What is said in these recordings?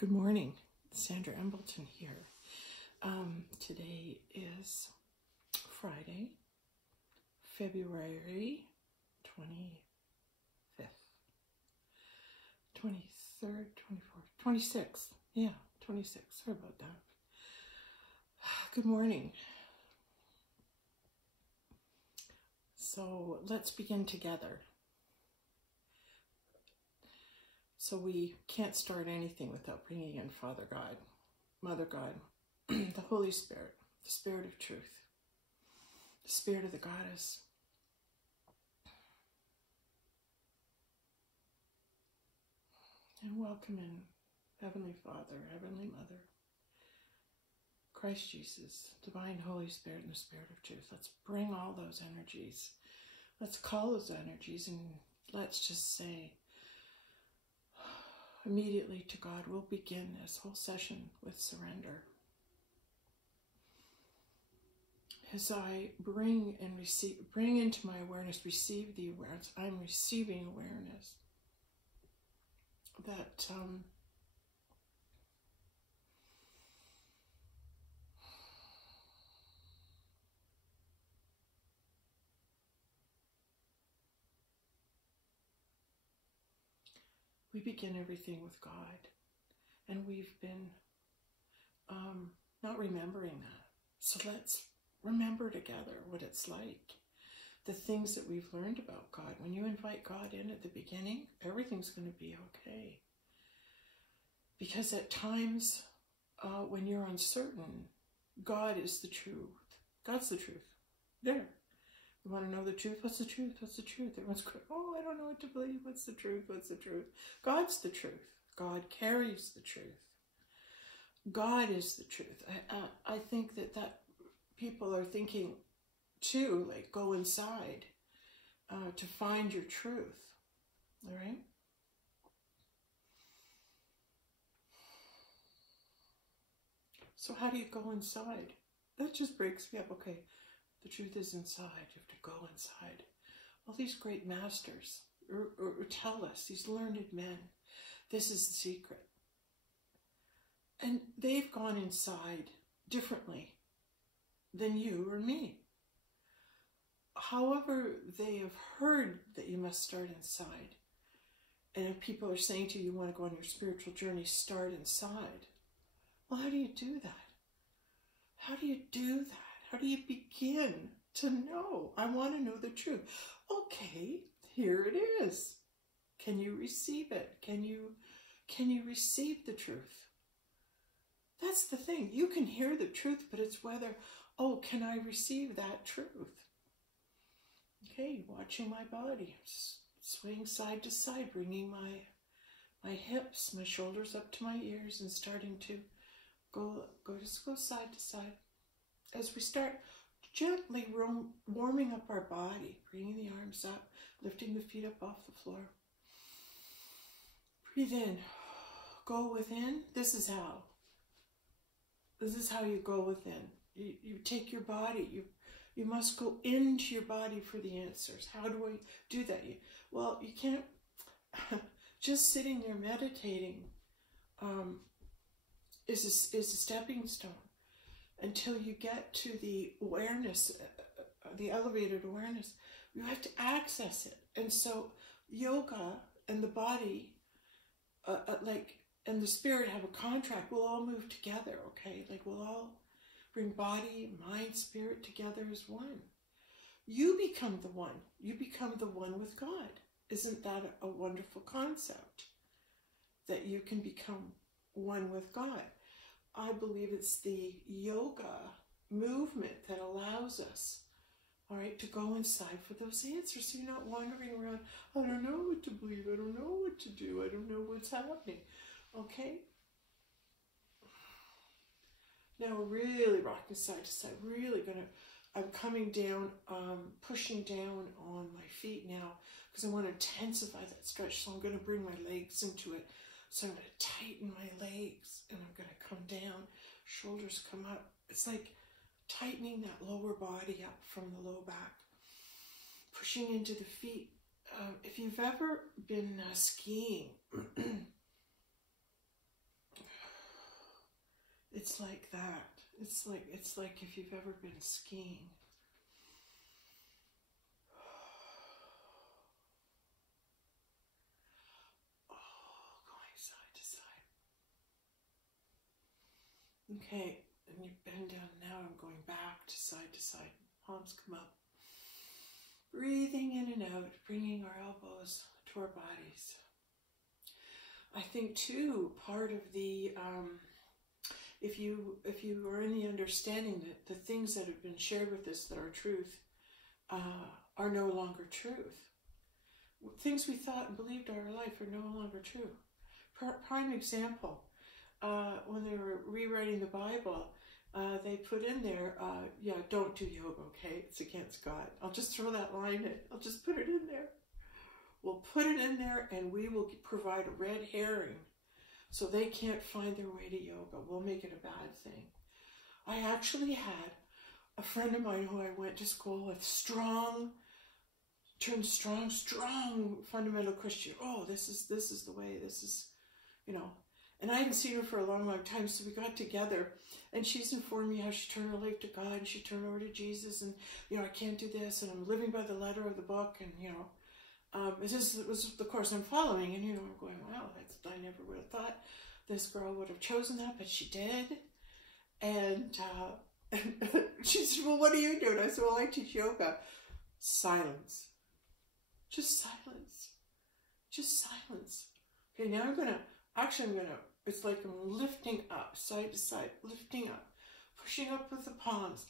Good morning, Sandra Embleton here. Today is Friday, February 25th, 23rd, 24th, 26th. Yeah, 26th. Sorry about that. Good morning. So let's begin together. So we can't start anything without bringing in Father God, Mother God, the Holy Spirit, the Spirit of truth, the Spirit of the Goddess. And welcome in Heavenly Father, Heavenly Mother, Christ Jesus, Divine Holy Spirit, and the Spirit of truth. Let's bring all those energies. Let's call those energies and let's just say, immediately to God, we'll begin this whole session with surrender. As I bring into my awareness, receive the awareness. I'm receiving awareness that we begin everything with God, and we've been not remembering that. So let's remember together what it's like, the things that we've learned about God. When you invite God in at the beginning, everything's going to be okay. Because at times when you're uncertain, God is the truth. God's the truth. There. You want to know the truth? What's the truth? What's the truth? Everyone's going, oh, I don't know what to believe. What's the truth? What's the truth? God's the truth. God carries the truth. God is the truth. I think that people are thinking too, like, go inside to find your truth. All right? So how do you go inside? That just breaks me up. Okay. The truth is inside. You have to go inside. All these great masters or tell us, these learned men, this is the secret. And they've gone inside differently than you or me. However, they have heard that you must start inside. And if people are saying to you, you want to go on your spiritual journey, start inside. Well, how do you do that? How do you do that? How do you begin to know? I want to know the truth. Okay, here it is. Can you receive it? Can you receive the truth? That's the thing. You can hear the truth, but it's whether, oh, can I receive that truth? Okay, watching my body, swaying side to side, bringing my hips, my shoulders up to my ears and starting to go side to side. As we start gently warming up our body, bringing the arms up, lifting the feet up off the floor. Breathe in. Go within. This is how you go within. You take your body. You must go into your body for the answers. How do I do that? Well, you can't just sitting there meditating is a stepping stone. Until you get to the awareness, the elevated awareness, you have to access it. And so yoga and the body, and the spirit have a contract. We'll all move together, okay? Like we'll all bring body, mind, spirit together as one. You become the one. You become the one with God. Isn't that a wonderful concept? That you can become one with God. I believe it's the yoga movement that allows us, all right, to go inside for those answers. So you're not wandering around, I don't know what to believe, I don't know what to do, I don't know what's happening, okay? Now we're really rocking side to side, really I'm coming down, pushing down on my feet now because I want to intensify that stretch, so I'm going to bring my legs into it. So I'm going to tighten my legs and I'm going to come down, shoulders come up. It's like tightening that lower body up from the low back, pushing into the feet. If you've ever been skiing, It's like that. It's like if you've ever been skiing. Oh, going side to side. Okay, and you bend down now. I'm going back to side. Palms come up. Breathing in and out, bringing our elbows to our bodies. I think too, part of the if you are in the understanding that the things that have been shared with us that are truth are no longer truth. Things we thought and believed our life are no longer true. Prime example, when they were rewriting the Bible, they put in there, don't do yoga, okay? It's against God. I'll just throw that line in. I'll just put it in there. We'll put it in there and we will provide a red herring so they can't find their way to yoga. We'll make it a bad thing. I actually had a friend of mine who I went to school with, strong fundamental Christian. Oh, this is the way, this is, and I hadn't seen her for a long, long time, so we got together, and she's informed me how she turned her life to God, and she turned over to Jesus, and, I can't do this, and I'm living by the letter of the book, and, this was the course I'm following, and, I'm going, wow, I never would have thought this girl would have chosen that, but she did, and she said, well, what do you do? And I said, well, I teach yoga. Silence. Just silence. Just silence. Okay, now I'm gonna, it's like I'm lifting up, side to side, lifting up, pushing up with the palms,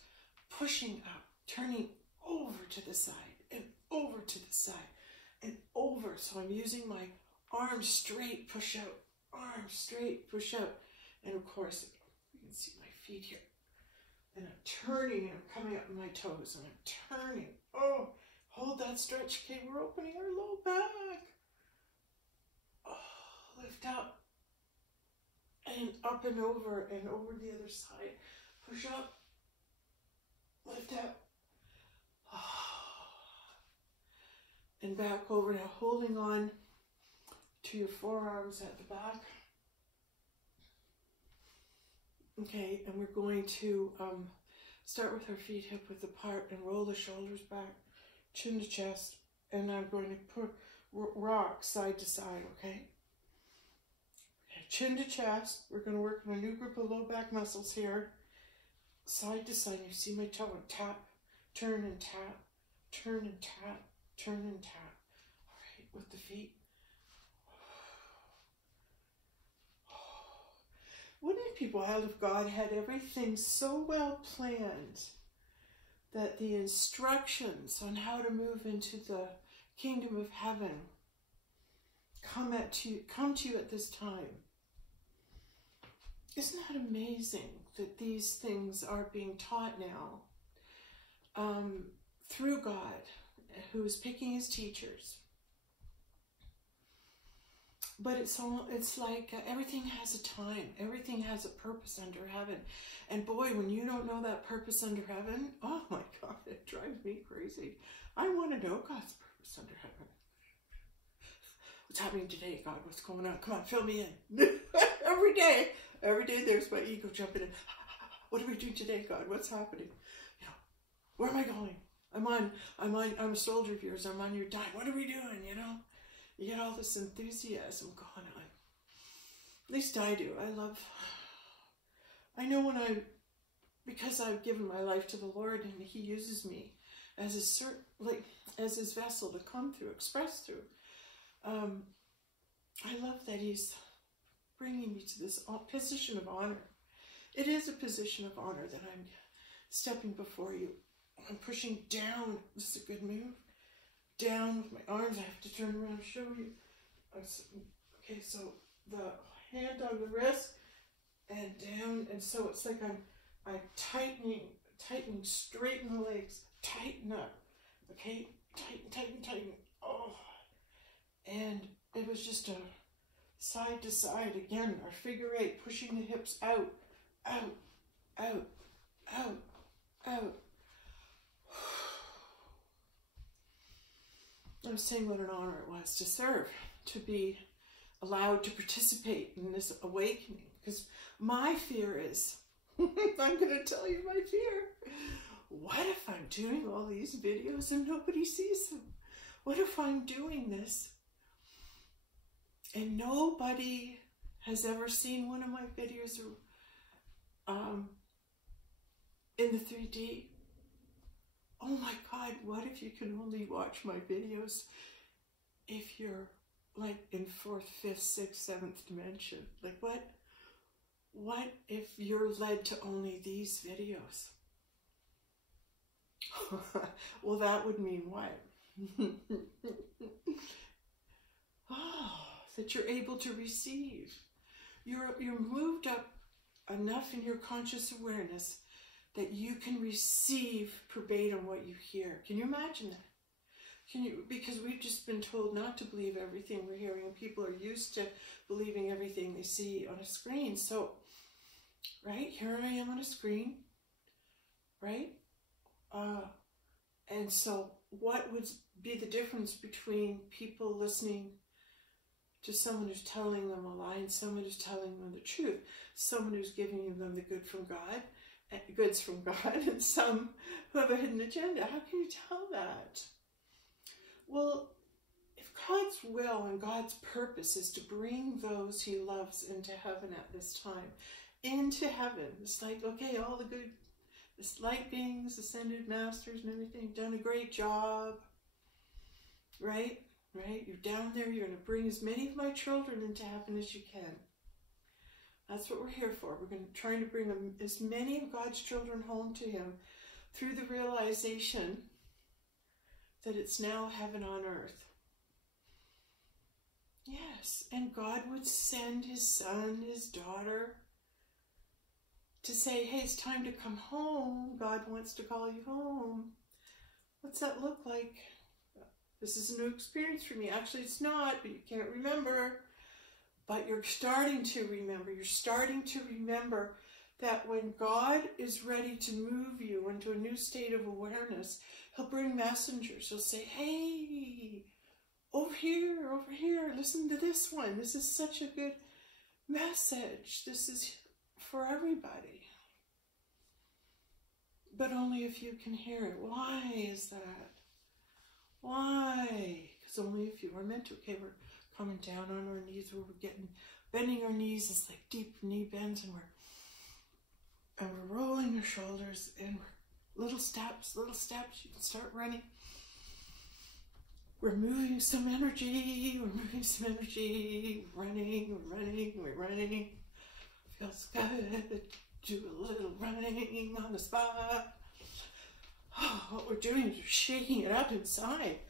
pushing up, turning over to the side, and over to the side, and over. So I'm using my arms straight, push out, arms straight, push out. And of course, you can see my feet here. And I'm turning, and I'm coming up on my toes, and I'm turning. Oh, hold that stretch. Okay, we're opening our low back. Oh, lift up. And up and over the other side. Push up. Lift up. And back over now, holding on to your forearms at the back. Okay, and we're going to start with our feet hip width apart and roll the shoulders back, chin to chest, and I'm going to put rock side to side, okay? Chin to chest. We're going to work on a new group of low back muscles here. Side to side. You see my toe and tap, turn and tap, turn and tap, turn and tap. All right, with the feet. Wouldn't it be wild if God had everything so well planned that the instructions on how to move into the kingdom of heaven come to you at this time? Isn't that amazing that these things are being taught now through God, who is picking his teachers? But it's like everything has a time. Everything has a purpose under heaven. And boy, when you don't know that purpose under heaven, oh my God, it drives me crazy. I want to know God's purpose under heaven. What's happening today, God? What's going on? Come on, fill me in. Every day there's my ego jumping in. What are we doing today, God? What's happening? Where am I going? I'm a soldier of yours. I'm on your dime. What are we doing, You get all this enthusiasm going on. At least I do. I know because I've given my life to the Lord and he uses me as his vessel to come through, express through. I love that he's bringing me to this position of honor. It is a position of honor that I'm stepping before you. I'm pushing down. This is a good move. Down with my arms. I have to turn around and show you. Okay, so the hand on the wrist and down, and so it's like I'm tightening, straighten the legs, tighten up. Okay, tighten. Oh, and it was just a side to side again. Our figure eight, pushing the hips out. I was saying what an honor it was to serve, to be allowed to participate in this awakening. Because my fear is I'm going to tell you my fear. What if I'm doing all these videos and nobody sees them? What if I'm doing this and nobody has ever seen one of my videos in the 3D? Oh my God, what if you can only watch my videos if you're like in 4th, 5th, 6th, 7th dimension? Like what if you're led to only these videos? Well, that would mean what? Oh, that you're able to receive. You're moved up enough in your conscious awareness that you can receive verbatim what you hear. Can you imagine that? Can you? Because we've just been told not to believe everything we're hearing, and people are used to believing everything they see on a screen. So, right, here I am on a screen, right? And so what would be the difference between people listening to someone who's telling them a lie and someone who's telling them the truth? Someone who's giving them the goods from God, and some who have a hidden agenda. How can you tell that? Well, if God's will and God's purpose is to bring those he loves into heaven at this time, into heaven, it's like, okay, all the good, this light beings, ascended masters and everything, done a great job, right? Right? You're down there, you're going to bring as many of my children into heaven as you can. That's what we're here for. We're trying to bring as many of God's children home to him through the realization that it's now heaven on earth. Yes, and God would send his son, his daughter, to say, hey, it's time to come home. God wants to call you home. What's that look like? This is a new experience for me. Actually, it's not, but you can't remember. But you're starting to remember. You're starting to remember that when God is ready to move you into a new state of awareness, he'll bring messengers. He'll say, hey, over here, listen to this one. This is such a good message. This is for everybody. But only if you can hear it. Why is that? Why? Because only if you are meant to. Okay, we're coming down on our knees, where we're bending our knees. It's like deep knee bends, and we're rolling our shoulders, and we're little steps. You can start running. We're moving some energy. We're running. Feels good. Do a little running on the spot. Oh, what we're doing is we're shaking it up inside.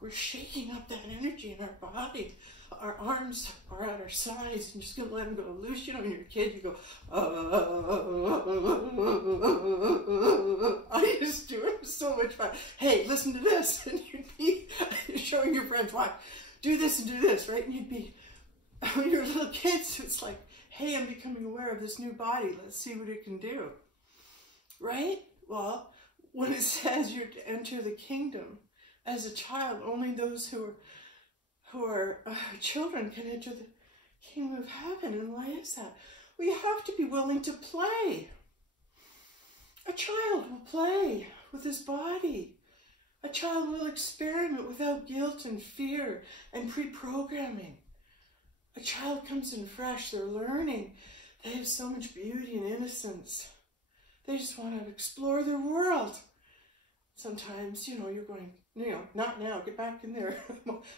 We're shaking up that energy in our body. Our arms are at our sides, and just gonna let them go loose. You know, when you're a kid, you go, I used to. It was so much fun. Hey, listen to this. And you'd be showing your friends, why? Do this and do this, right? And you'd be, when you're little kids, it's like, hey, I'm becoming aware of this new body. Let's see what it can do. Right? Well, when it says you're to enter the kingdom as a child, only those who are children can enter the kingdom of heaven. And why is that? Well, you have to be willing to play. A child will play with his body. A child will experiment without guilt and fear and pre-programming. A child comes in fresh, they're learning. They have so much beauty and innocence. They just want to explore their world. Sometimes, you know, you're going, you know, not now, get back in there.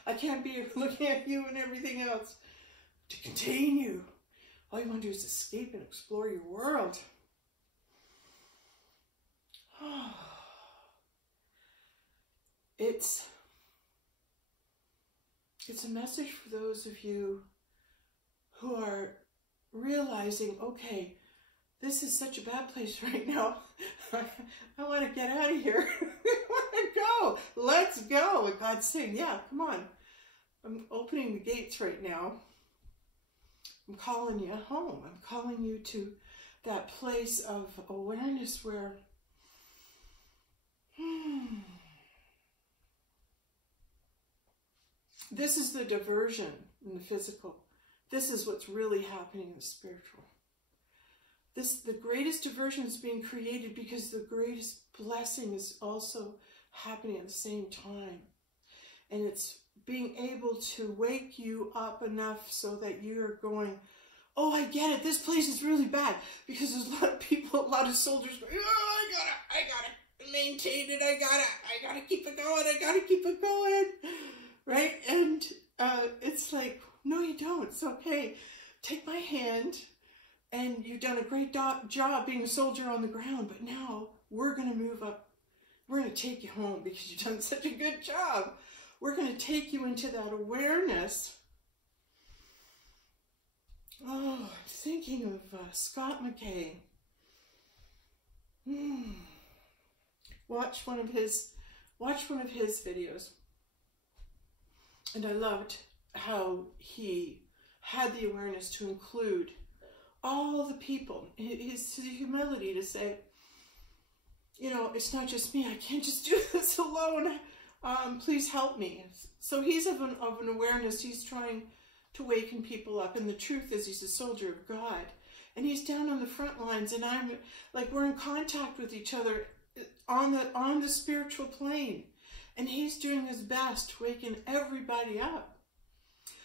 I can't be looking at you and everything else. To contain you. All you want to do is escape and explore your world. It's a message for those of you who are realizing, okay, this is such a bad place right now. I want to get out of here. I want to go. Let's go. And God's saying, yeah, come on. I'm opening the gates right now. I'm calling you home. I'm calling you to that place of awareness where this is the diversion in the physical. This is what's really happening in the spiritual. the greatest diversion is being created because the greatest blessing is also happening at the same time. And it's being able to wake you up enough so that you're going, oh, I get it. This place is really bad. Because there's a lot of people, a lot of soldiers going, oh, I gotta maintain it. I gotta keep it going. I gotta keep it going. Right? And it's like, no, you don't. It's okay. Take my hand. And you've done a great job being a soldier on the ground. But now we're going to move up. We're going to take you home because you've done such a good job. We're going to take you into that awareness. Oh, I'm thinking of Scott McKay. Watch one of his videos. And I loved how he had the awareness to include all the people. His humility to say, you know, it's not just me. I can't just do this alone. Please help me. So he's of an awareness. He's trying to waken people up. And the truth is, he's a soldier of God. And he's down on the front lines. And I'm like, we're in contact with each other on the spiritual plane. And he's doing his best to waken everybody up.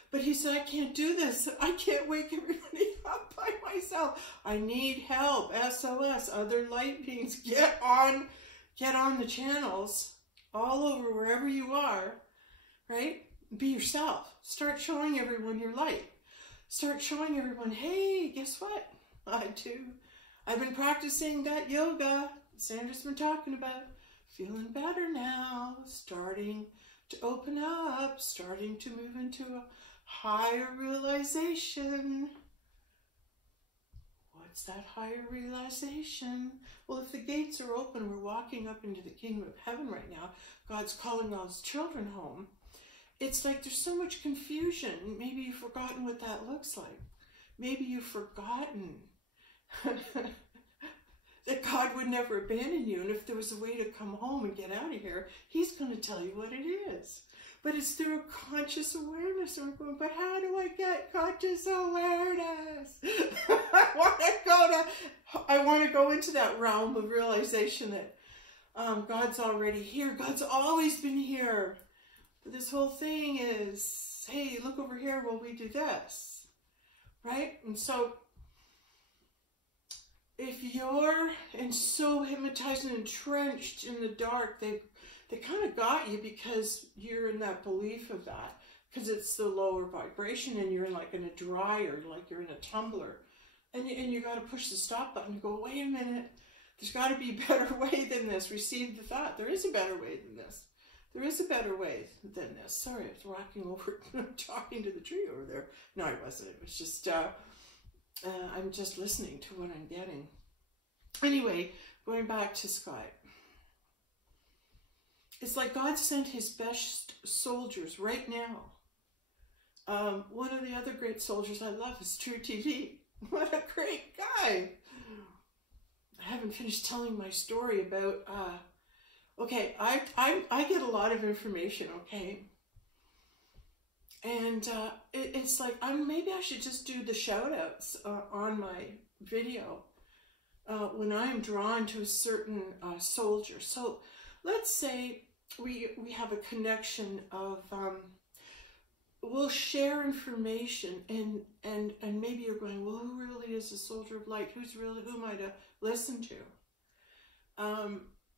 But he said, I can't do this. I can't wake everybody up by myself. I need help. SOS, other light beings, get on the channels all over wherever you are, right? Be yourself. Start showing everyone your light. Start showing everyone, hey, guess what? I've been practicing that yoga Sandra's been talking about. Feeling better now. Starting to open up. Starting to move into a higher realization. What's that higher realization? Well, if the gates are open, we're walking up into the kingdom of heaven right now. God's calling all his children home. It's like there's so much confusion. Maybe you've forgotten what that looks like. Maybe you've forgotten that God would never abandon you. And if there was a way to come home and get out of here, he's going to tell you what it is. But it's through a conscious awareness. And we're going, but how do I get conscious awareness? I want to go into that realm of realization that God's already here. God's always been here. But this whole thing is, hey, look over here while we do this. Right? And so if you're so hypnotized and entrenched in the dark, they kind of got you because you're in that belief of that. Because it's the lower vibration and you're like in a dryer, like you're in a tumbler. And you got to push the stop button and go, wait a minute. There's got to be a better way than this. Receive the thought. There is a better way than this. There is a better way than this. Sorry, I was walking over, talking to the tree over there. No, I wasn't. It was just, I'm just listening to what I'm getting. Anyway, going back to Scott. It's like God sent his best soldiers right now. One of the other great soldiers I love is True TV. What a great guy. I haven't finished telling my story about, okay, I get a lot of information, okay? And it's like, maybe I should just do the shout outs on my video when I'm drawn to a certain soldier. So let's say we have a connection of, we'll share information and maybe you're going, well, who really is a soldier of light? Who am I to listen to?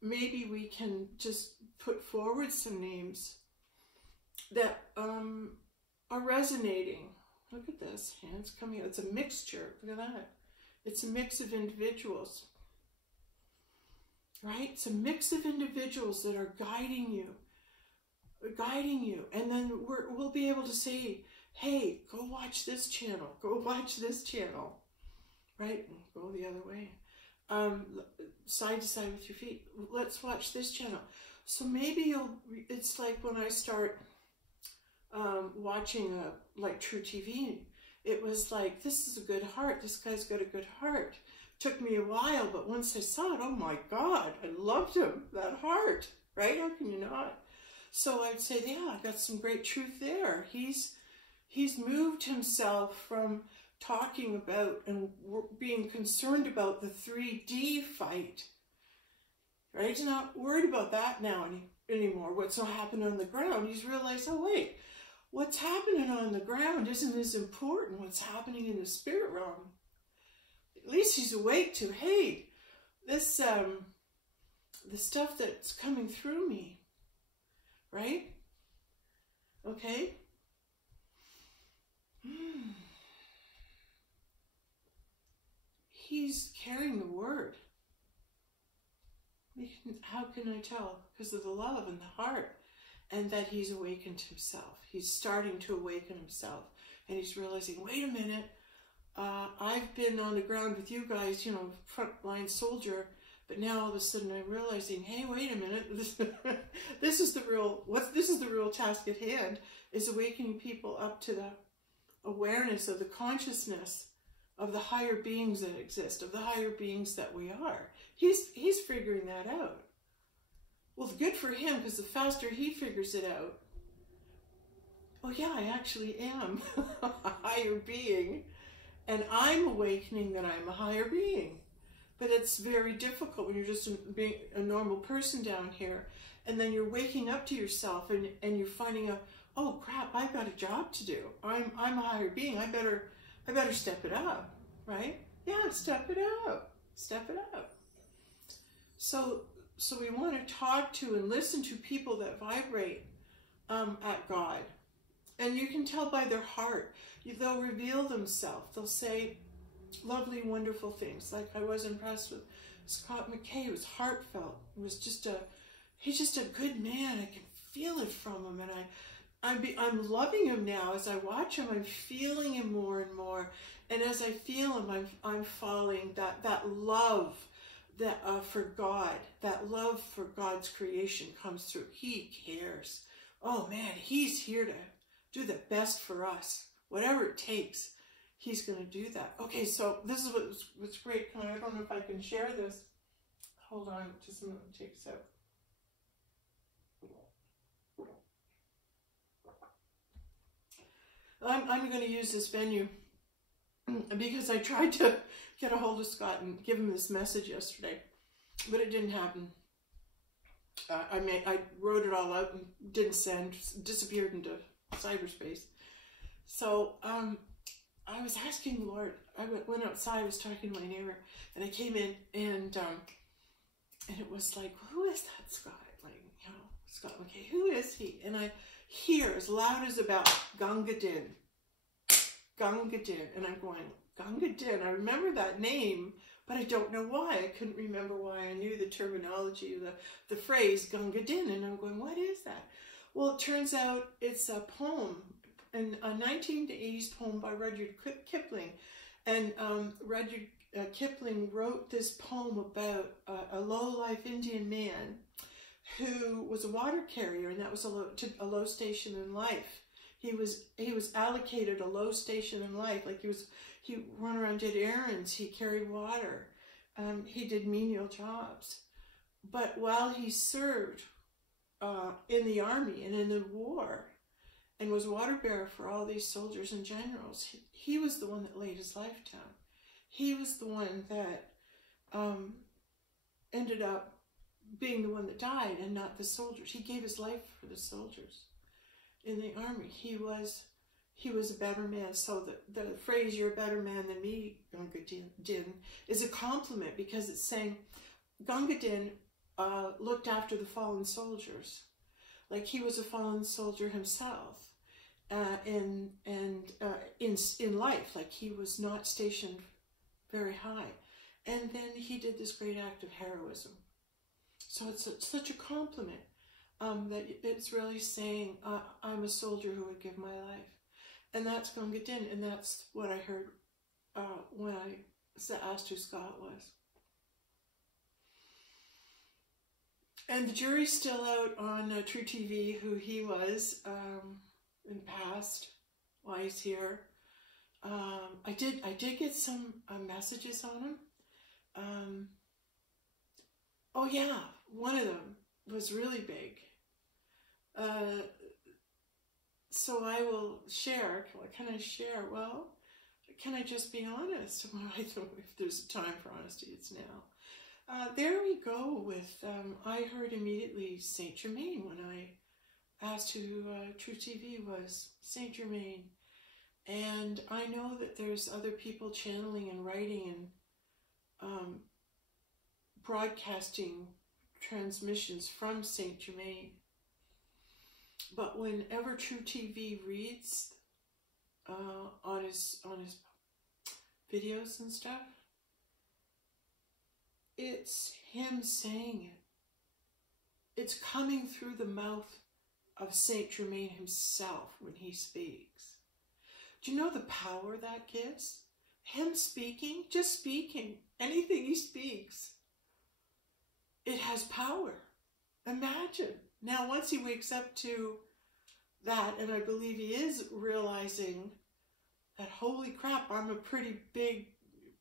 Maybe we can just put forward some names that are resonating. Look at this, hands coming out. It's a mixture, look at that. It's a mix of individuals, right? It's a mix of individuals that are guiding you. And then we'll be able to say, hey, go watch this channel, go watch this channel, right? Go the other way. Side to side with your feet. Let's watch this channel. So maybe it's like when I start watching like True TV, it was like, this is a good heart. This guy's got a good heart. Took me a while, but once I saw it, oh my God, I loved him, that heart, right? How can you not? So I'd say, yeah, I got some great truth there. He's moved himself from talking about and being concerned about the 3D fight, right? He's not worried about that now anymore. What's happening on the ground? He's realized, oh wait, what's happening on the ground isn't as important. What's happening in the spirit realm? At least he's awake to, hey, this the stuff that's coming through me, right? Okay. He's carrying the word. How can I tell? Because of the love and the heart, and that he's awakened himself. He's starting to awaken himself, and he's realizing, wait a minute, I've been on the ground with you guys, you know, frontline soldier, but now all of a sudden I'm realizing, hey, wait a minute, this is the real task at hand, is awakening people up to the awareness of the consciousness of the higher beings that exist, of the higher beings that we are. He's figuring that out. Well, good for him, because the faster he figures it out, oh yeah, I actually am a higher being, and I'm awakening that I'm a higher being. But it's very difficult when you're just being a normal person down here, and then you're waking up to yourself, and you're finding out, oh crap, I've got a job to do. I'm a higher being. I better step it up, right? Yeah, step it up. Step it up. So we want to talk to and listen to people that vibrate at God. And you can tell by their heart. They'll reveal themselves. They'll say lovely, wonderful things. Like I was impressed with Scott McKay. It was heartfelt. It was he's just a good man. I can feel it from him. And I'm loving him now. As I watch him, I'm feeling him more and more. And as I feel him, I'm falling that love that for God, that love for God's creation comes through. He cares. Oh man, he's here to do the best for us. Whatever it takes, he's going to do that. Okay, so this is what's great. I don't know if I can share this. Hold on just a minute. Take a sip. I'm going to use this venue because I tried to get a hold of Scott and give him this message yesterday, but it didn't happen. I wrote it all out and didn't send, disappeared into cyberspace. So I was asking the Lord. I went outside. I was talking to my neighbor, and I came in, and it was like, who is that Scott? Like, you know, Scott McKay. Who is he? And I hear as loud as about Gunga Din, and I'm going, Gunga Din. I remember that name, but I don't know why. I couldn't remember why. I knew the terminology, the phrase Gunga Din, and I'm going, what is that? Well, it turns out it's a poem, a 1980s poem by Rudyard Kipling. And Rudyard Kipling wrote this poem about a low-life Indian man who was a water carrier, and that was a low station in life. He was allocated a low station in life. Like he ran around, did errands, he carried water, he did menial jobs. But while he served in the army and in the war, and was water bearer for all these soldiers and generals, he was the one that laid his life down. He was the one that ended up being the one that died, and not the soldiers. He gave his life for the soldiers in the army. He was a better man. So the phrase, you're a better man than me, Gunga Din, is a compliment, because it's saying Gunga Din looked after the fallen soldiers. Like he was a fallen soldier himself in life. Like he was not stationed very high. And then he did this great act of heroism. So it's such a compliment that it's really saying, I'm a soldier who would give my life. And that's Gunga Din, and that's what I heard when I asked who Scott was. And the jury's still out on True TV who he was in the past, why he's here. I did get some messages on him. Oh yeah, one of them was really big. So I will share. What can I share? Well, can I just be honest? Well, I don't know if there's a time for honesty, it's now. There we go with, I heard immediately Saint Germain when I asked who True TV was, Saint Germain. And I know that there's other people channeling and writing and broadcasting transmissions from Saint Germain. But whenever True TV reads on his videos and stuff, it's him saying it. It's coming through the mouth of Saint Germain himself when he speaks. Do you know the power that gives? Him speaking, just speaking, anything he speaks, it has power. Imagine. Now, once he wakes up to that, and I believe he is realizing that, holy crap, I'm a pretty big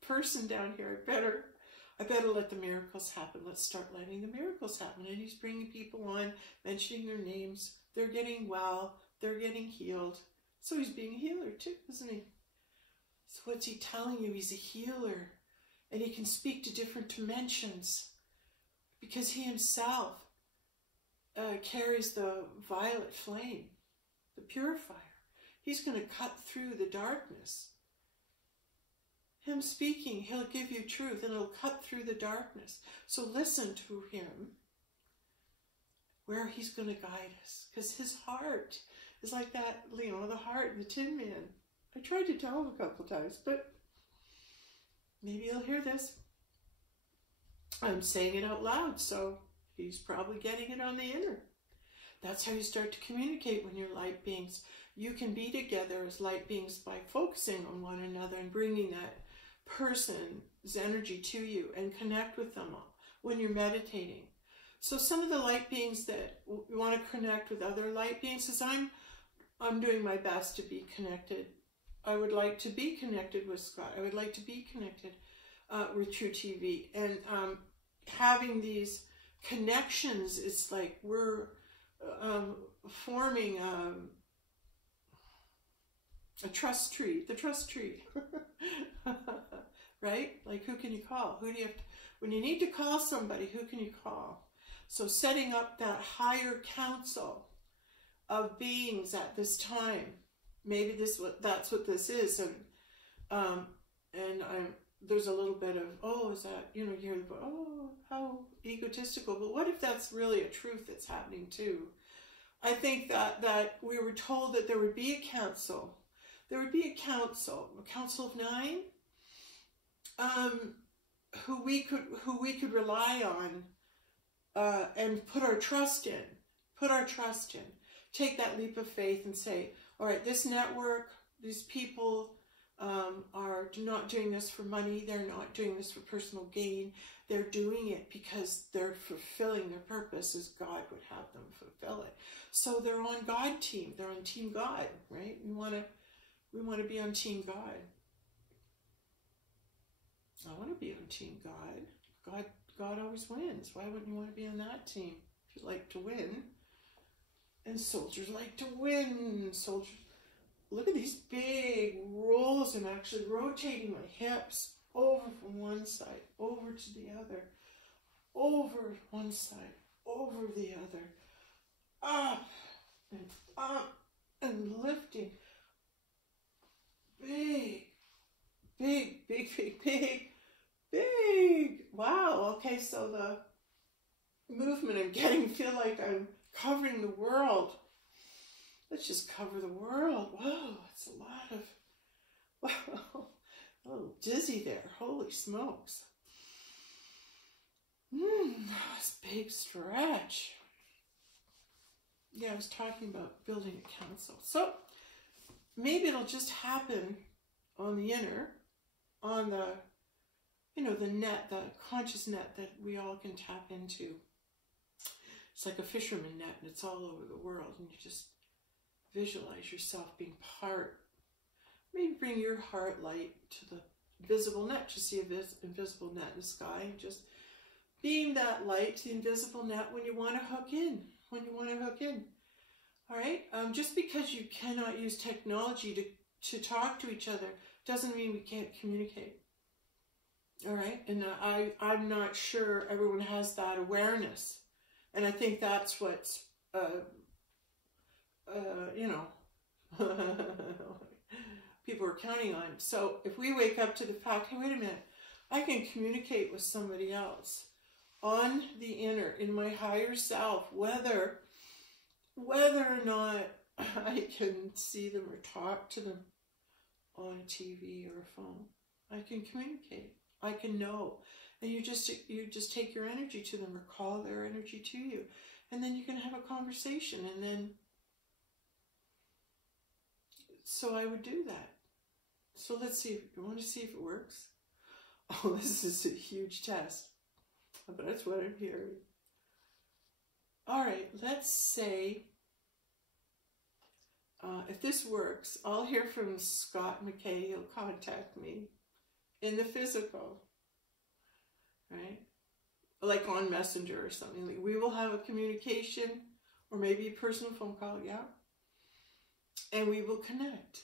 person down here. I better let the miracles happen. Let's start letting the miracles happen. And he's bringing people on, mentioning their names. They're getting well. They're getting healed. So he's being a healer too, isn't he? So what's he telling you? He's a healer. And he can speak to different dimensions because he himself carries the violet flame, the purifier. He's going to cut through the darkness. Him speaking, he'll give you truth and it'll cut through the darkness. So listen to him where he's going to guide us, because his heart is like that, you know, the heart in the Tin Man. I tried to tell him a couple times, but maybe he'll hear this. I'm saying it out loud, so he's probably getting it on the inner. That's how you start to communicate when you're light beings. You can be together as light beings by focusing on one another and bringing that person's energy to you and connect with them when you're meditating. So some of the light beings that want to connect with other light beings, is I'm doing my best to be connected. I would like to be connected with Scott. I would like to be connected with True TV. And having these connections, it's like we're forming a trust tree, the trust tree, right? Like, who can you call? Who do you have to, when you need to call somebody, who can you call? So setting up that higher council of beings at this time, maybe that's what this is, and there's a little bit of, oh, is that, you know, you hear the, oh, how egotistical, but what if that's really a truth that's happening too? I think that we were told that there would be a council. There would be a council of 9, who we could rely on, and put our trust in. Take that leap of faith and say, all right, this network, these people are not doing this for money. They're not doing this for personal gain. They're doing it because they're fulfilling their purpose as God would have them fulfill it. So they're on God team. They're on Team God, right? We want to be on Team God. I want to be on Team God. God always wins. Why wouldn't you want to be on that team? If you like to win. And soldiers like to win. Soldiers, look at these big rolls. I'm actually rotating my hips over from one side, over to the other, over one side, over the other, up and lifting. Big. Wow, okay, so the movement I'm getting, feel like I'm covering the world. Let's just cover the world. Whoa, it's a lot of, wow, a little dizzy there. Holy smokes. That's a big stretch. Yeah, I was talking about building a council. So maybe it'll just happen on the inner, on the, you know, the net, the conscious net that we all can tap into. It's like a fisherman net, and it's all over the world, and you just visualize yourself being part. Maybe bring your heart light to the invisible net. Just see an invisible net in the sky, and just beam that light to the invisible net when you want to hook in. All right? Just because you cannot use technology to talk to each other doesn't mean we can't communicate. All right? And I'm not sure everyone has that awareness. And I think that's what's, you know, people are counting on. So if we wake up to the fact, hey, wait a minute, I can communicate with somebody else on the inner, in my higher self, whether or not I can see them or talk to them on a TV or a phone. I can communicate. I can know. And you just take your energy to them, or call their energy to you. And then you can have a conversation. And then, so I would do that. So let's see, you want to see if it works? Oh, this is a huge test. But that's what I'm hearing. All right, let's say, if this works, I'll hear from Scott McKay. He'll contact me in the physical, right? Like on Messenger or something. Like we will have a communication, or maybe a personal phone call, yeah? And we will connect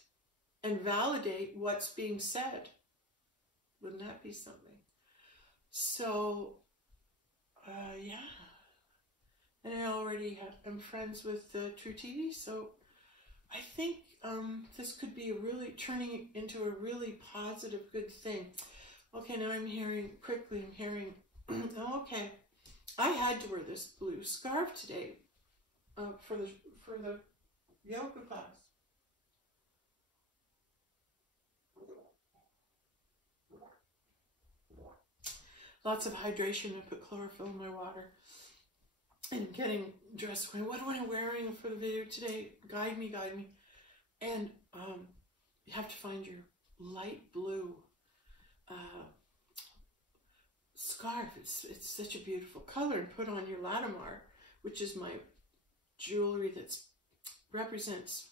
and validate what's being said. Wouldn't that be something? So, yeah. And I already am friends with True TV, so I think this could be turning into a really positive, good thing. Okay, now I'm hearing, oh, okay, I had to wear this blue scarf today for the yoga class. Lots of hydration. I put chlorophyll in my water. And getting dressed, going, what am I wearing for the video today? Guide me. And you have to find your light blue scarf. It's such a beautiful color, and put on your Latimar, which is my jewelry that represents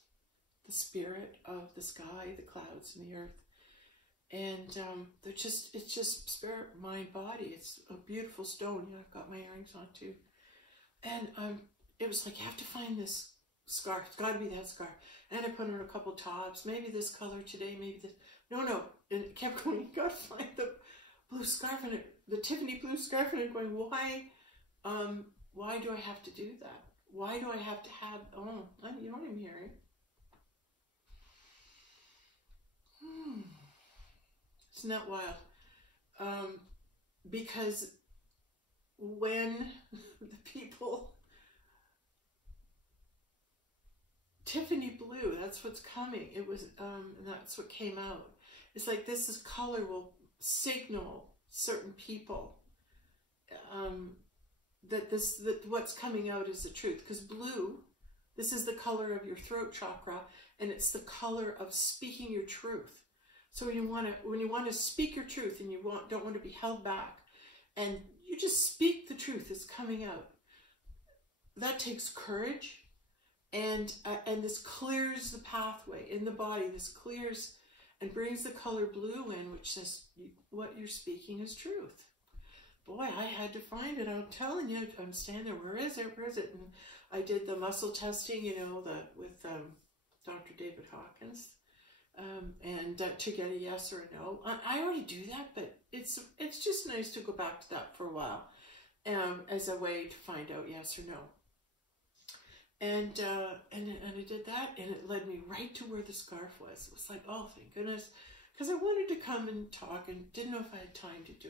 the spirit of the sky, the clouds, and the earth. And it's just spirit, mind, body. It's a beautiful stone. Yeah, I've got my earrings on too. And it was like, you have to find this scarf. It's got to be that scarf. And I put on a couple tops. Maybe this color today, maybe this. No. And it kept going, you got to find the blue scarf, and the Tiffany blue scarf. And I'm going, why do I have to do that? Why do I have to have, you know what I'm hearing? Isn't that wild? Because when the people, Tiffany blue, that's what's coming. It was, and that's what came out. It's like this color will signal certain people that what's coming out is the truth. Because blue, this is the color of your throat chakra, and it's the color of speaking your truth. So when you want to speak your truth, and you don't want to be held back, and you just speak the truth, it's coming out. That takes courage, and this clears the pathway in the body. This clears and brings the color blue in, which says what you're speaking is truth. Boy, I had to find it. I'm telling you, I'm standing there. Where is it? And I did the muscle testing, with Dr. David Hawkins. And to get a yes or a no. I already do that, but it's just nice to go back to that for a while, as a way to find out yes or no. And I did that, and it led me right to where the scarf was. It was like, oh, thank goodness, because I wanted to come and talk, and didn't know if I had time to do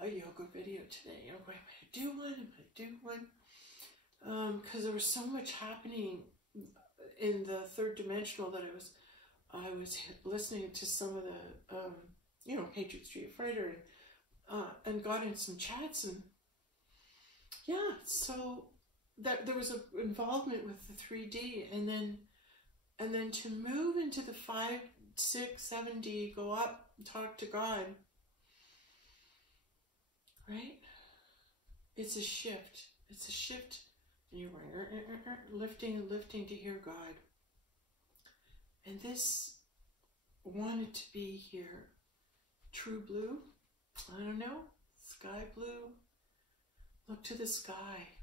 a yoga video today. I'm going, I'm going to do one, because there was so much happening in the third dimensional that I was listening to some of the, Hatred Street Fighter, and got in some chats, and yeah, so that there was an involvement with the 3D, and then to move into the 5, 6, 7D, go up and talk to God, right? It's a shift. It's a shift, and you're going lifting and lifting to hear God. And this wanted to be here. True blue, I don't know, sky blue. Look to the sky.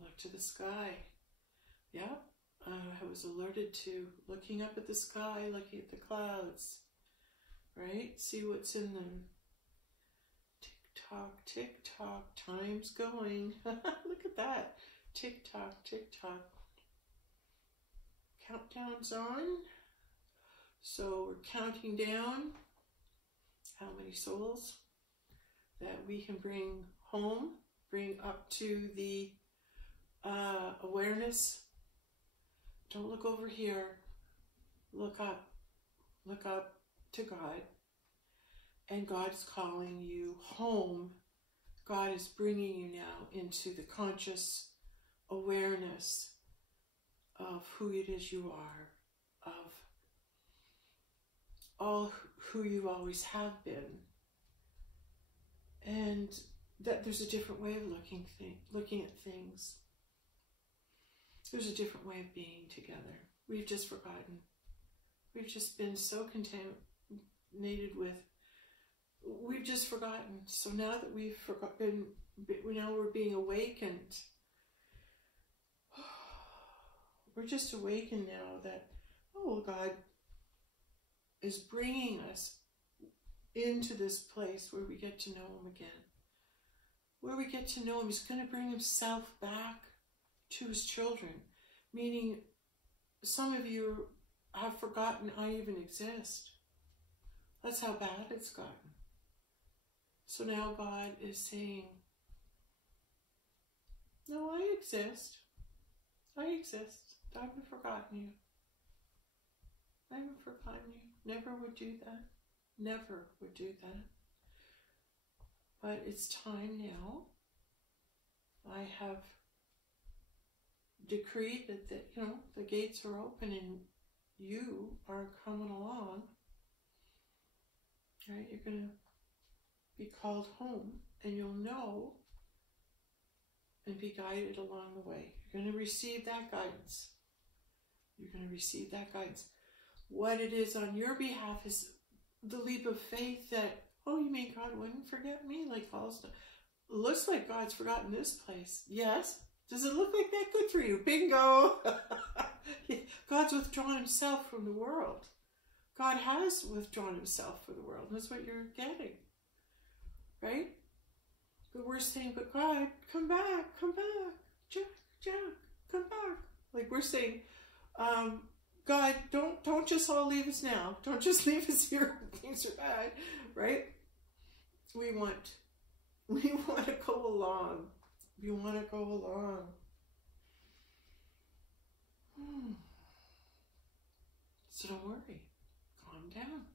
Look to the sky. Yeah, I was alerted to looking up at the sky, looking at the clouds. right? See what's in them. Tick-tock, tick-tock, time's going. Look at that. Tick-tock, tick-tock. Countdown's on. So we're counting down how many souls that we can bring home, bring up to the awareness. Don't look over here. Look up. Look up to God. And God is calling you home. God is bringing you now into the conscious awareness of who it is you are, of all who you always have been. And that there's a different way of looking at things. There's a different way of being together. We've just forgotten. We've just been so contaminated with, we've just forgotten. So now that we've forgotten, now we're being awakened. We're just awakened now that, oh, God is bringing us into this place where we get to know him again. Where we get to know him. He's going to bring himself back to his children. Meaning, some of you have forgotten I even exist. That's how bad it's gotten. So now God is saying, no, I exist. I exist. I haven't forgotten you. I haven't forgotten you. Never would do that. Never would do that. But it's time now. I have decreed that the gates are open and you are coming along. Right? You're going to be called home and you'll know and be guided along the way. You're going to receive that guidance. You're going to receive that guidance. What it is on your behalf is the leap of faith that, oh, you mean God wouldn't forget me? Like Paul's done. Looks like God's forgotten this place. Yes. Does it look like that? Good for you. Bingo. God's withdrawn himself from the world. God has withdrawn himself from the world. That's what you're getting. Right? But we're saying, but God, come back. Jack, come back. Like we're saying, God, don't just all leave us now. Don't just leave us here when things are bad, right? We want to go along. We want to go along. So don't worry. Calm down.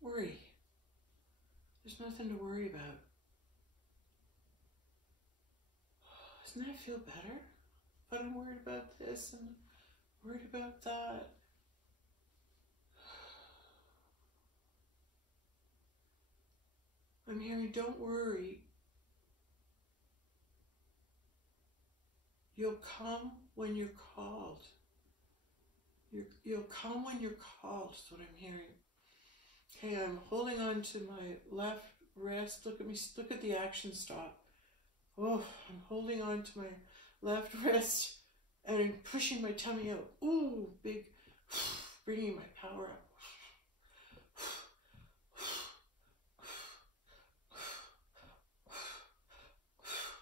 Worry. There's nothing to worry about. Doesn't that feel better? But I'm worried about this and worried about that. I'm hearing, don't worry. You'll come when you're called. You'll come when you're called, is what I'm hearing. Okay, I'm holding on to my left wrist. Look at me, look at the action stop. Oh, I'm holding on to my left wrist and I'm pushing my tummy out. Ooh, big, bringing my power up.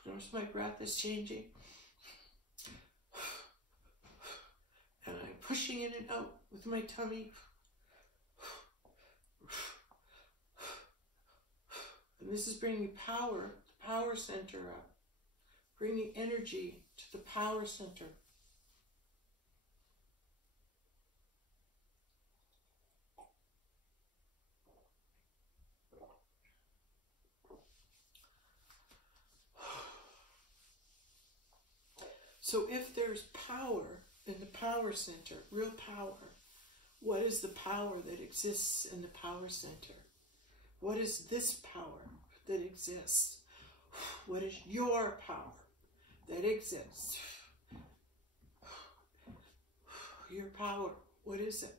Notice my breath is changing. And I'm pushing in and out with my tummy. And this is bringing power, the power center up. Bringing energy to the power center. So if there's power in the power center, real power, what is the power that exists in the power center? What is this power that exists? What is your power that exists? Your power, what is it?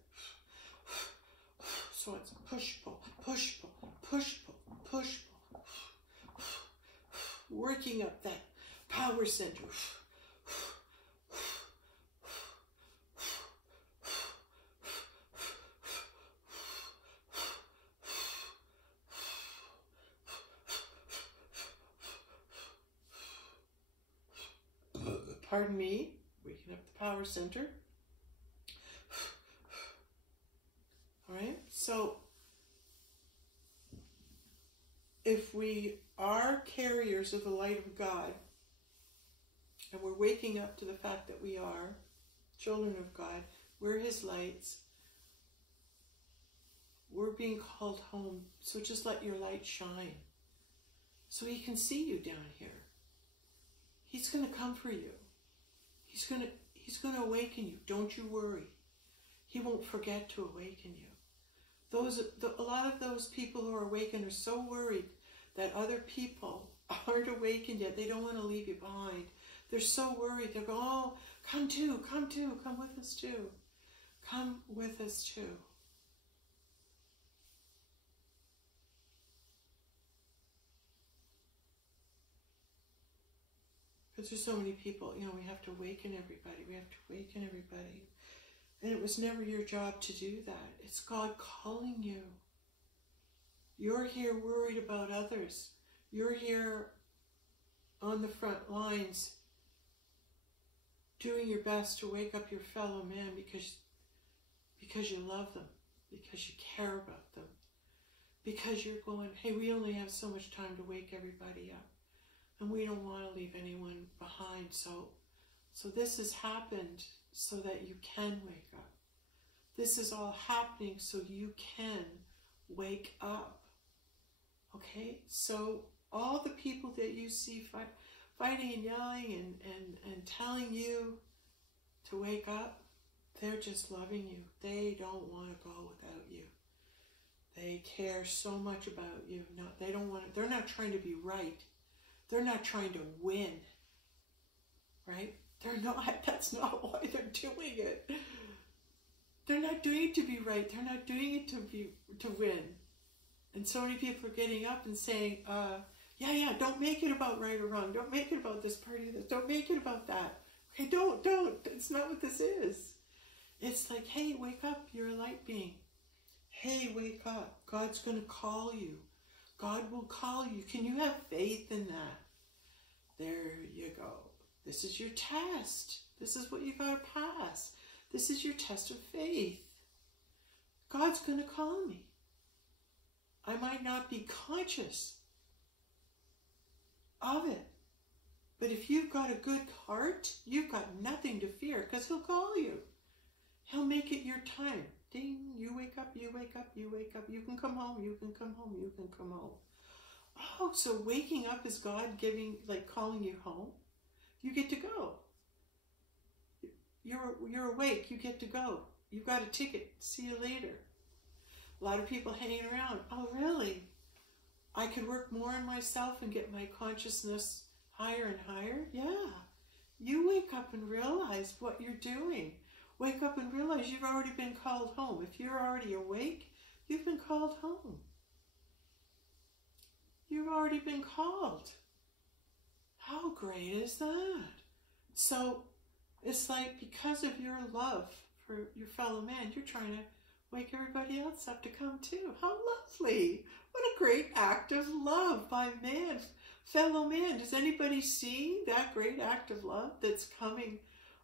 So it's push, pull, push, pull, push, pull, push, pull. Working up that power center. pardon me, waking up the power center. All right, so if we are carriers of the light of God, and we're waking up to the fact that we are children of God, we're His lights, we're being called home. So just let your light shine so He can see you down here. He's going to come for you. He's going to awaken you. Don't you worry. He won't forget to awaken you. A lot of those people who are awakened are so worried that other people aren't awakened yet. They don't want to leave you behind. They're so worried. They're going, oh, come too, come with us too. Come with us too. Because there's so many people, we have to awaken everybody. We have to awaken everybody. And it was never your job to do that. It's God calling you. You're here worried about others. You're here on the front lines doing your best to wake up your fellow man because you love them, because you care about them, because you're going, hey, we only have so much time to wake everybody up, and we don't want to leave anyone behind. So this has happened so that you can wake up. This is all happening so you can wake up. Okay? So all the people that you see fighting and yelling and telling you to wake up, they're just loving you. They don't want to go without you. They care so much about you. No, they don't want to, they're not trying to be right. They're not trying to win. Right? They're not. That's not why they're doing it. They're not doing it to be right. They're not doing it to win. And so many people are getting up and saying, yeah, don't make it about right or wrong. Don't make it about this party. Don't make it about that. Okay, don't. It's not what this is. It's like, hey, wake up. You're a light being. Hey, wake up. God's going to call you. God will call you. Can you have faith in that? There you go. This is your test. This is what you got to pass. This is your test of faith. God's going to call me. I might not be conscious of it. But if you've got a good heart, you've got nothing to fear because He'll call you. He'll make it your time. Ding, you wake up, you wake up, you wake up. You can come home, you can come home, you can come home. Oh, so waking up is God calling you home? You get to go. You're awake, you get to go. You've got a ticket, see you later. A lot of people hanging around. Oh, really? I could work more on myself and get my consciousness higher and higher? Yeah. You wake up and realize what you're doing. Wake up and realize you've already been called home. If you're already awake, you've been called home. You've already been called. How great is that? So it's like because of your love for your fellow man, you're trying to wake everybody else up to come too. How lovely. What a great act of love by man, fellow man. Does anybody see that great act of love that's coming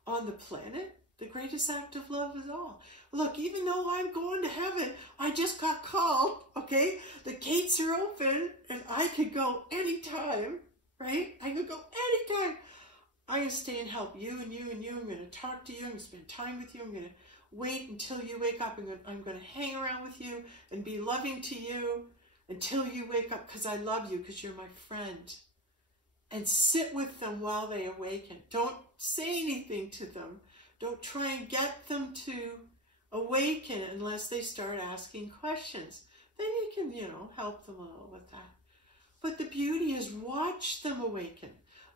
on the planet? The greatest act of love is all. Look, even though I'm going to heaven, I just got called, okay? The gates are open and I could go anytime, right? I could go anytime. I'm going to stay and help you and you and you. I'm going to talk to you. I'm going to spend time with you. I'm going to wait until you wake up. I'm going to hang around with you and be loving to you until you wake up because I love you, because you're my friend. And sit with them while they awaken. Don't say anything to them. Don't try and get them to awaken unless they start asking questions. Then you can, help them a little with that. But the beauty is watch them awaken.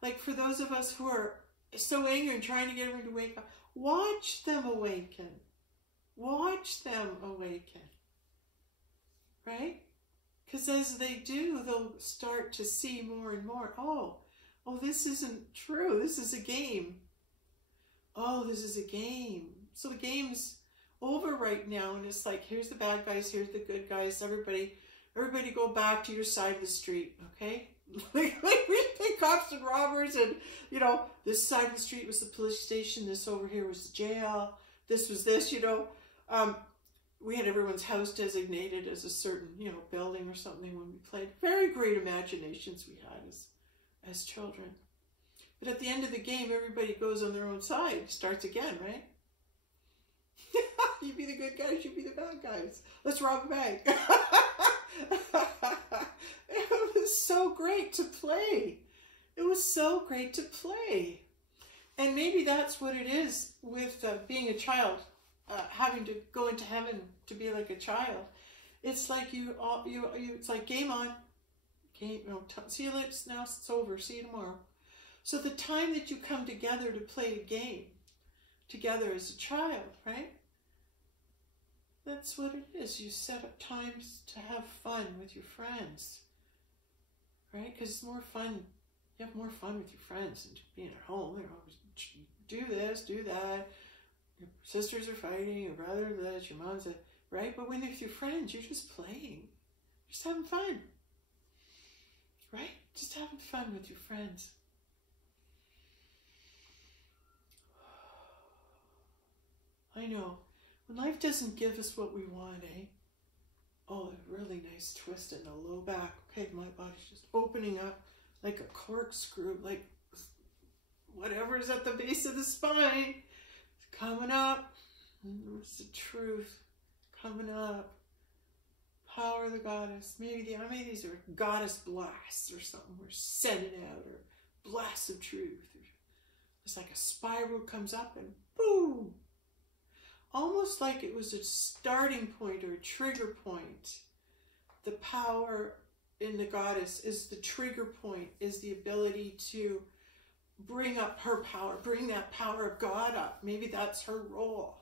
Like for those of us who are so angry and trying to get everyone to wake up, watch them awaken. Watch them awaken. Right? Because as they do, they'll start to see more and more. Oh, this isn't true. This is a game. Oh, this is a game. So the game's over right now, and it's like, here's the bad guys, here's the good guys. Everybody go back to your side of the street, okay? like we play cops and robbers, and you know, this side of the street was the police station, this over here was the jail, this was this, you know. We had everyone's house designated as a certain, you know, building or something when we played. Very great imaginations we had as children. But at the end of the game, everybody goes on their own side, starts again, right? You be the good guys, you be the bad guys. Let's rob a bank. It was so great to play. It was so great to play. And maybe that's what it is with being a child, having to go into heaven to be like a child. It's like it's like game on. Game, no, see you later, now it's over, see you tomorrow. So the time that you come together to play a game together as a child, right? That's what it is. You set up times to have fun with your friends, right? Because it's more fun. You have more fun with your friends than being at home. You know, do this, do that. Your sisters are fighting, your brother this, your mom's that, right? But when you're with your friends, you're just playing. Just having fun, right? Just having fun with your friends. I know. When life doesn't give us what we want, eh? Oh, a really nice twist in the low back. Okay, my body's just opening up like a corkscrew, like whatever's at the base of the spine. It's coming up. It's the truth. Coming up. Power of the goddess. Maybe these are goddess blasts or something. We're sending out, or blasts of truth. It's like a spiral comes up and boom. Almost like it was a starting point or a trigger point. The power in the goddess is the trigger point, is the ability to bring up her power, bring that power of God up. Maybe that's her role.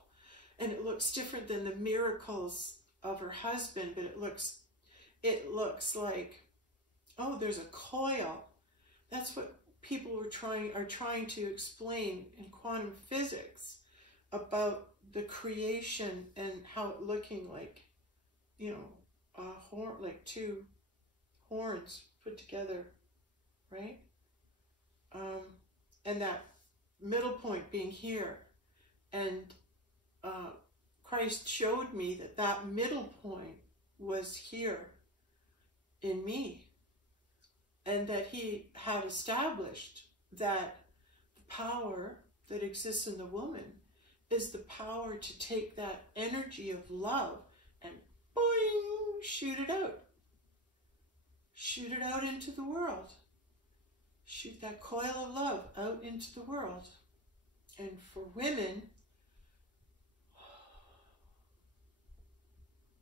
And it looks different than the miracles of her husband, but it looks like, oh, there's a coil. That's what people are trying to explain in quantum physics about the creation and how it looking like, you know, a horn, like two horns put together, right? And that middle point being here. And Christ showed me that that middle point was here in me. And that he had established that the power that exists in the woman is the power to take that energy of love and boing, shoot it out. Shoot it out into the world. Shoot that coil of love out into the world. And for women,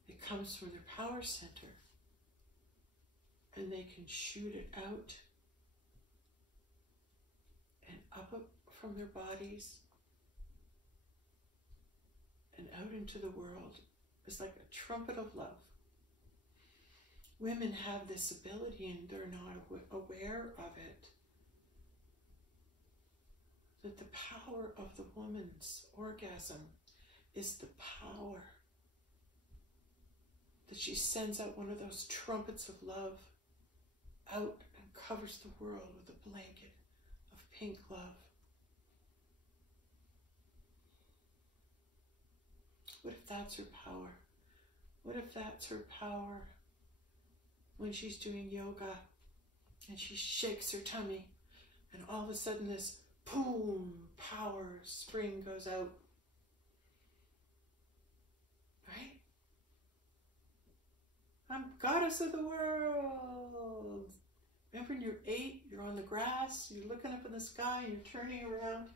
it comes from their power center. And they can shoot it out and up from their bodies and out into the world. It's like a trumpet of love. Women have this ability and they're not aware of it. That the power of the woman's orgasm is the power that she sends out one of those trumpets of love out and covers the world with a blanket of pink love. What if that's her power? What if that's her power when she's doing yoga and she shakes her tummy and all of a sudden this boom, power, spring goes out. Right? I'm goddess of the world. Remember when you're 8, you're on the grass, you're looking up in the sky, and you're turning around,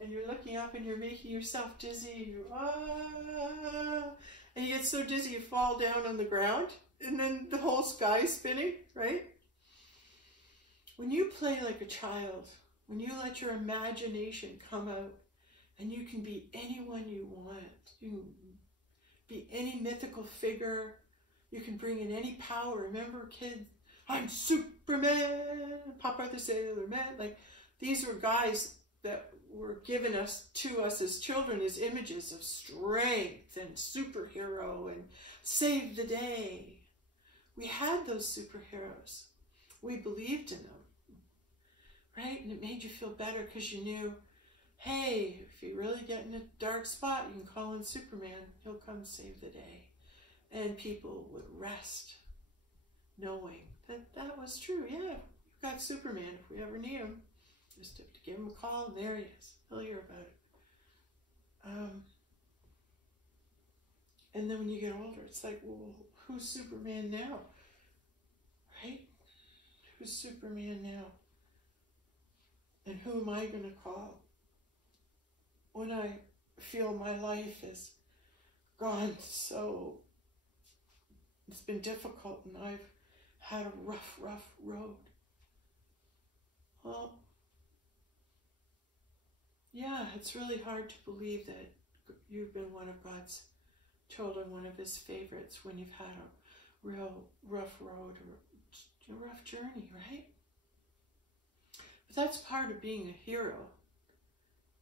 and you're looking up and you're making yourself dizzy, and you get so dizzy you fall down on the ground, and then the whole sky is spinning, right? When you play like a child, when you let your imagination come out, and you can be anyone you want, you can be any mythical figure, you can bring in any power. Remember, kids, I'm Superman, Papa the Sailor Man. Like, these were guys that were given to us as children as images of strength and superhero and save the day. We had those superheroes. we believed in them, right? And it made you feel better because you knew, hey, if you really get in a dark spot, you can call in Superman. He'll come save the day. And people would rest knowing that that was true. Yeah, we've got Superman. If we ever need him, just have to give him a call, and there he is. He'll hear about it. And then when you get older, it's like, well, who's Superman now? Right? Who's Superman now? And who am I going to call when I feel my life has gone so, it's been difficult and I've had a rough road? Well, yeah, it's really hard to believe that you've been one of God's children, one of his favorites, when you've had a real rough road or a rough journey, right? But that's part of being a hero.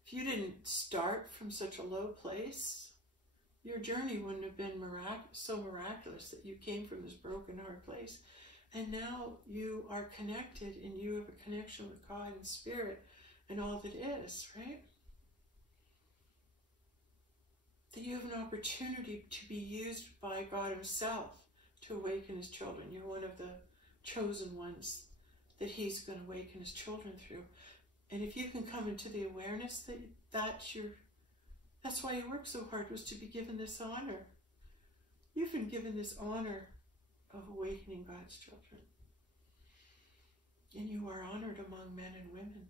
If you didn't start from such a low place, your journey wouldn't have been so miraculous that you came from this broken, hard place. And now you are connected and you have a connection with God and Spirit and all that is, right? That you have an opportunity to be used by God himself to awaken his children. You're one of the chosen ones that he's going to awaken his children through. And if you can come into the awareness that that's why you worked so hard, was to be given this honor. You've been given this honor of awakening God's children. And you are honored among men and women.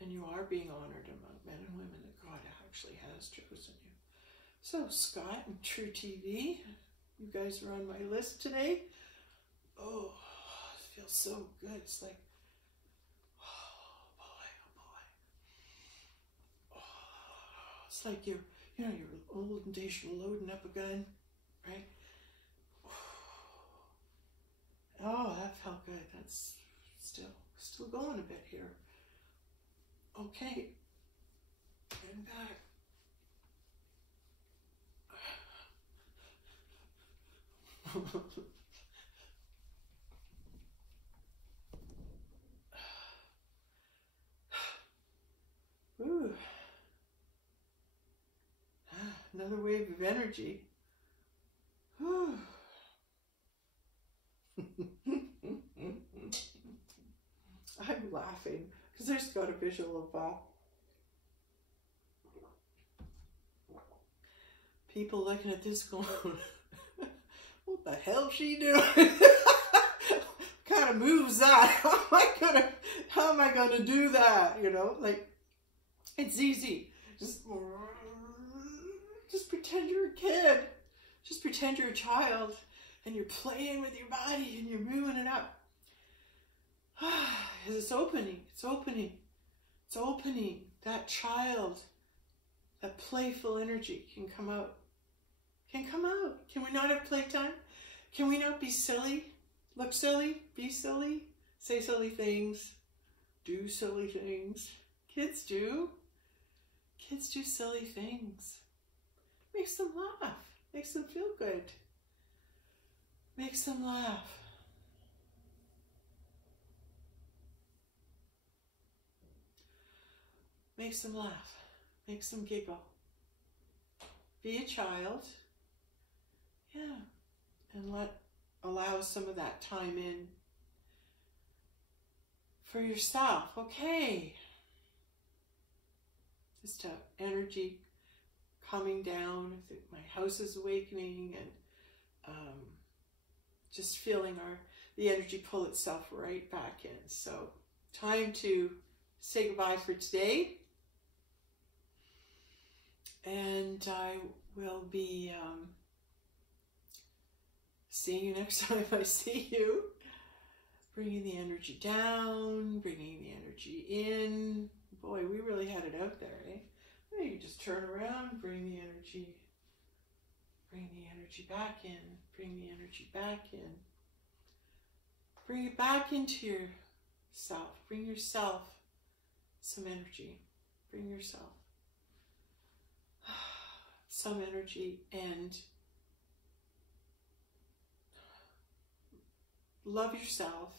And you are being honored among men and women that God actually has chosen you. So Scott and True TV, you guys are on my list today. Oh, it feels so good. It's like, oh boy. Oh, it's like you're olden days, you're loading up a gun, right? Oh, that felt good. That's still going a bit here. Okay, and back. Ooh. Another wave of energy. Whew. I'm laughing because I just got a visual of people looking at this going, what the hell is she doing? What kind of moves that? How am I gonna do that? You know, like, it's easy. Just pretend you're a kid. Just pretend you're a child and you're playing with your body and you're moving it up. It's opening. It's opening. It's opening. That child, that playful energy can come out. Can come out. Can we not have playtime? Can we not be silly? Look silly? Be silly? Say silly things? Do silly things? Kids do. Kids do silly things. Makes them laugh. Makes them feel good. Makes them laugh. Makes them laugh. Makes them giggle. Be a child. Yeah. And allow some of that time in for yourself. Okay. Just energy coming down. My house is awakening, and just feeling the energy pull itself right back in. So time to say goodbye for today. And I will be seeing you next time I see you. Bringing the energy down, bringing the energy in. Boy, we really had it out there, eh? Well, you just turn around, bring the energy back in, bring the energy back in. Bring it back into yourself. Bring yourself some energy. Bring yourself some energy, and love yourself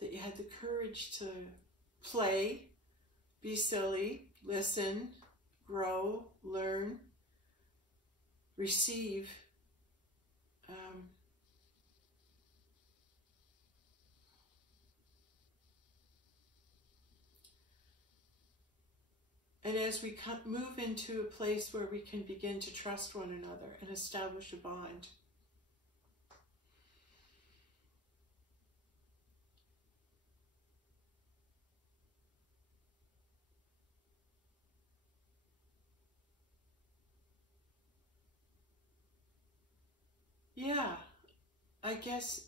that you had the courage to play, be silly, listen, grow, learn, receive. And as we move into a place where we can begin to trust one another and establish a bond, yeah, I guess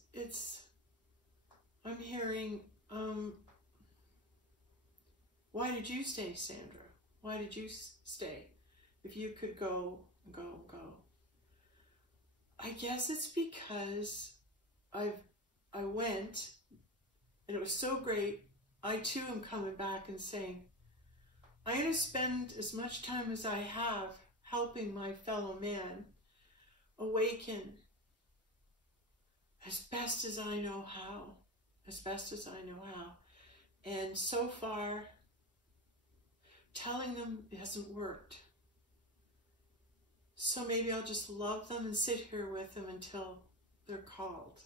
I'm hearing, why did you stay, Sandra? Why did you stay? If you could go. I guess it's because I went, and it was so great. I too am coming back and saying, I'm going to spend as much time as I have helping my fellow man awaken as best as I know how. And so far, telling them it hasn't worked. So maybe I'll just love them and sit here with them until they're called.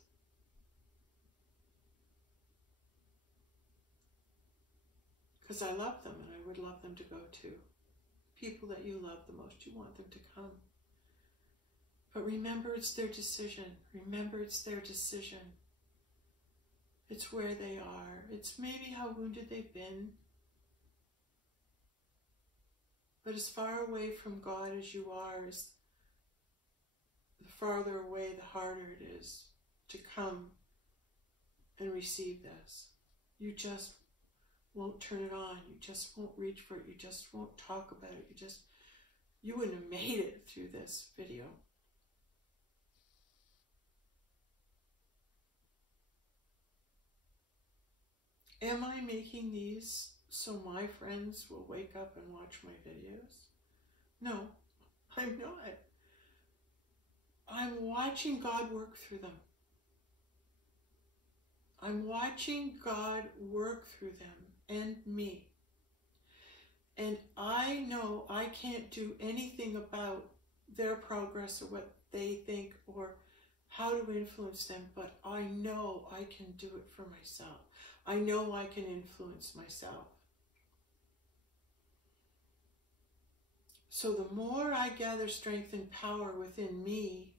Because I love them, and I would love them to go too. People that you love the most, you want them to come. But remember, it's their decision. Remember, it's their decision. It's where they are. It's maybe how wounded they've been. But as far away from God as you are, the farther away, the harder it is to come and receive this. You just won't turn it on. You just won't reach for it. You just won't talk about it. You wouldn't have made it through this video. Am I making these so my friends will wake up and watch my videos? No, I'm not. I'm watching God work through them. I'm watching God work through them and me. And I know I can't do anything about their progress or what they think or how to influence them, but I know I can do it for myself. I know I can influence myself. So the more I gather strength and power within me,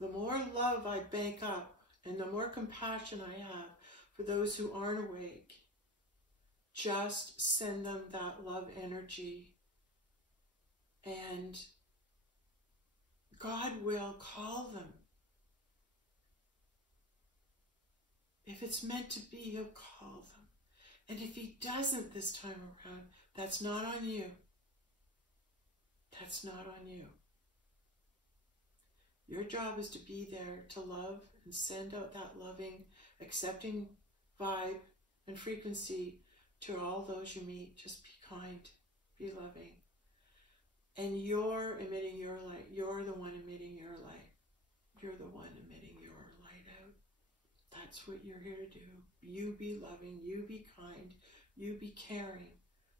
the more love I bank up and the more compassion I have for those who aren't awake. Just send them that love energy, and God will call them. If it's meant to be, He'll call them. And if He doesn't this time around, that's not on you. That's not on you. Your job is to be there to love and send out that loving, accepting vibe and frequency to all those you meet. Just be kind, be loving. And you're emitting your light. You're the one emitting your light. You're the one emitting your light out. That's what you're here to do. You be loving, you be kind, you be caring,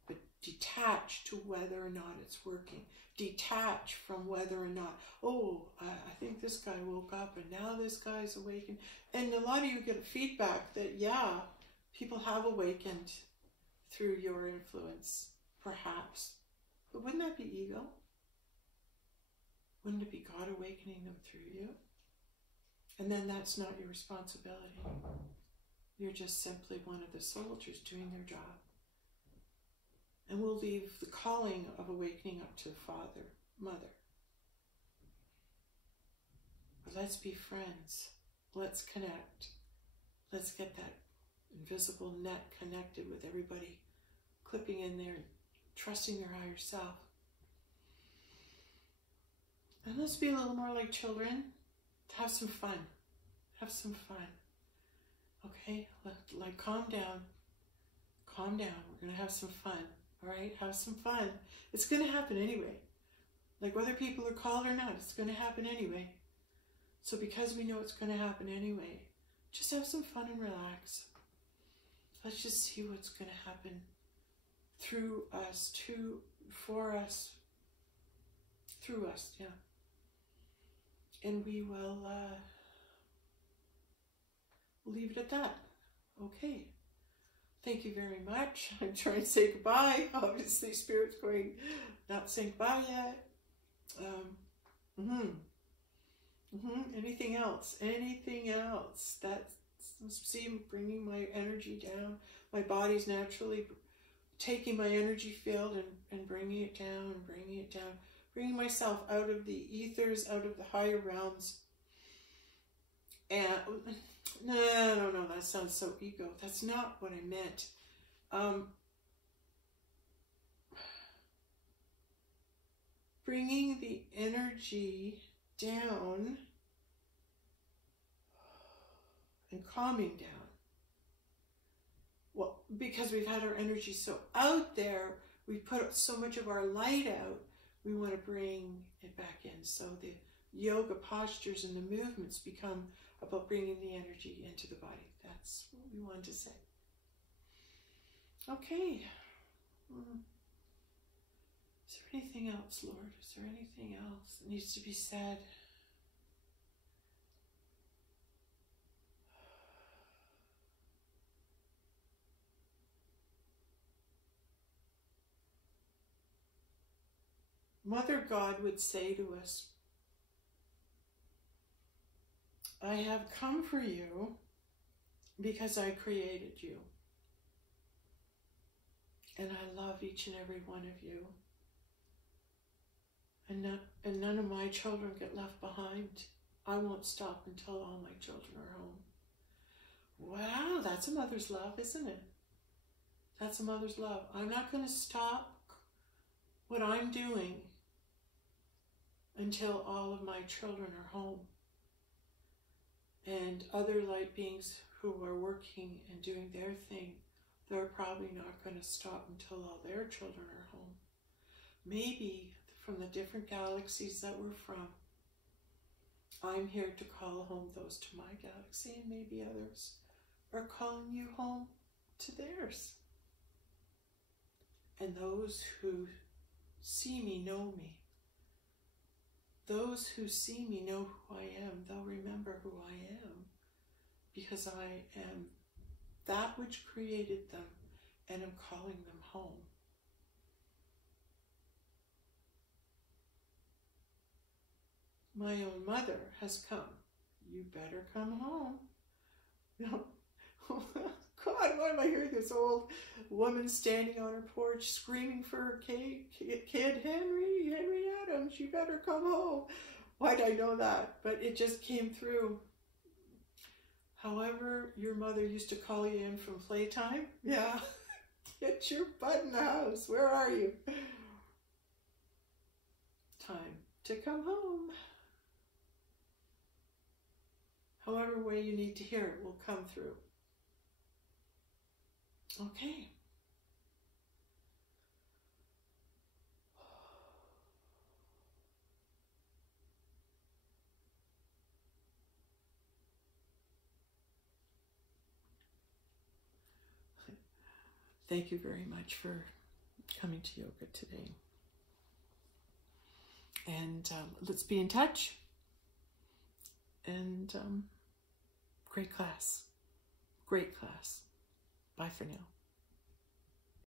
but detach to whether or not it's working. Detach from whether or not, oh, I think this guy woke up and now this guy's awakened. And a lot of you get feedback that, yeah, people have awakened through your influence, perhaps. But wouldn't that be ego? Wouldn't it be God awakening them through you? And then that's not your responsibility. You're just simply one of the soldiers doing their job. And we'll leave the calling of awakening up to Father, Mother. But let's be friends. Let's connect. Let's get that invisible net connected with everybody clipping in there and trusting their higher self. And let's be a little more like children. Have some fun. Have some fun. Okay? Like calm down. Calm down. We're going to have some fun. All right? Have some fun. It's going to happen anyway. Like whether people are called or not, it's going to happen anyway. So because we know it's going to happen anyway, just have some fun and relax. Let's just see what's going to happen through us, for us, through us, yeah. And we will leave it at that. Okay. Thank you very much. I'm trying to say goodbye. Obviously, Spirit's going, not saying goodbye yet. Anything else? Anything else? That's, see, I'm bringing my energy down. My body's naturally taking my energy field and bringing it down and bringing it down. Bringing myself out of the ethers, out of the higher realms. And no, that sounds so ego. That's not what I meant. Bringing the energy down and calming down. Well, because we've had our energy so out there, we put so much of our light out, we want to bring it back in. So the yoga postures and the movements become about bringing the energy into the body. That's what we wanted to say. Okay. Is there anything else, Lord? Is there anything else that needs to be said? Mother God would say to us, I have come for you because I created you. And I love each and every one of you. And none of my children get left behind. I won't stop until all my children are home. Wow, that's a mother's love, isn't it? That's a mother's love. I'm not going to stop what I'm doing until all of my children are home. And other light beings who are working and doing their thing, they're probably not going to stop until all their children are home. Maybe from the different galaxies that we're from, I'm here to call home those to my galaxy, and maybe others are calling you home to theirs. And those who see me know me. Those who see me know who I am. They'll remember who I am, because I am that which created them, and I'm calling them home. My own mother has come. You better come home. No. God, why am I hearing this old woman standing on her porch screaming for her kid, Henry Adams, you better come home. Why did I know that? But it just came through. However, your mother used to call you in from playtime. Yeah, get your butt in the house. Where are you? Time to come home. However way you need to hear it will come through. Okay. Thank you very much for coming to yoga today. And let's be in touch. And great class. Great class. Bye for now.